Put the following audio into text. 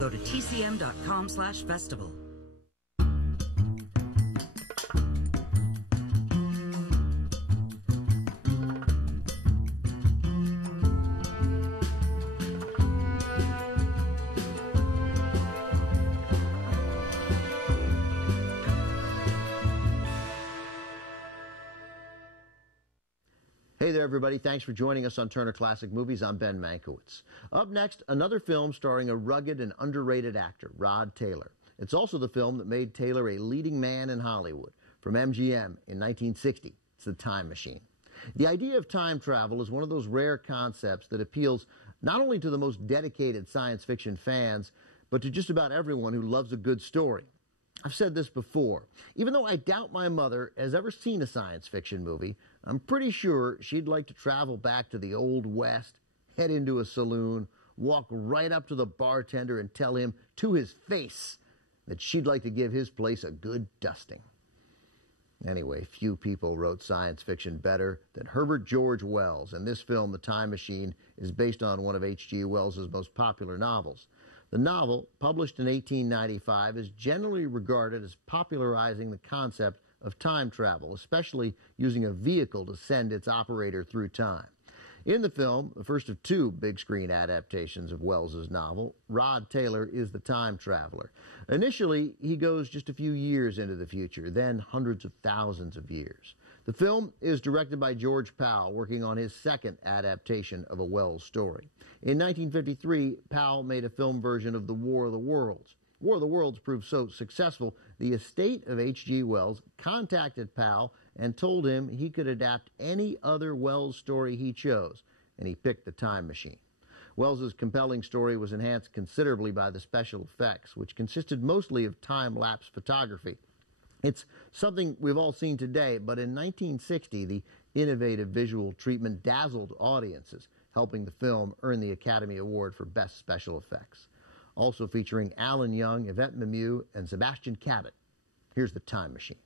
Go to tcm.com/festival. Hey there, everybody. Thanks for joining us on Turner Classic Movies. I'm Ben Mankiewicz. Up next, another film starring a rugged and underrated actor, Rod Taylor. It's also the film that made Taylor a leading man in Hollywood. From MGM in 1960, it's The Time Machine. The idea of time travel is one of those rare concepts that appeals not only to the most dedicated science fiction fans, but to just about everyone who loves a good story. I've said this before. Even though I doubt my mother has ever seen a science fiction movie, I'm pretty sure she'd like to travel back to the Old West, head into a saloon, walk right up to the bartender and tell him to his face that she'd like to give his place a good dusting. Anyway, few people wrote science fiction better than Herbert George Wells, and this film, The Time Machine, is based on one of H.G. Wells's most popular novels. The novel, published in 1895, is generally regarded as popularizing the concept of time travel, especially using a vehicle to send its operator through time. In the film, the first of two big-screen adaptations of Wells's novel, Rod Taylor is the time traveler. Initially, he goes just a few years into the future, then hundreds of thousands of years. The film is directed by George Powell, working on his second adaptation of a Wells story. In 1953, Powell made a film version of The War of the Worlds. War of the Worlds proved so successful, the estate of H.G. Wells contacted Powell and told him he could adapt any other Wells story he chose, and he picked The Time Machine. Wells's compelling story was enhanced considerably by the special effects, which consisted mostly of time-lapse photography. It's something we've all seen today, but in 1960, the innovative visual treatment dazzled audiences, helping the film earn the Academy Award for Best Special Effects. Also featuring Alan Young, Yvette Mimieux, and Sebastian Cabot. Here's The Time Machine.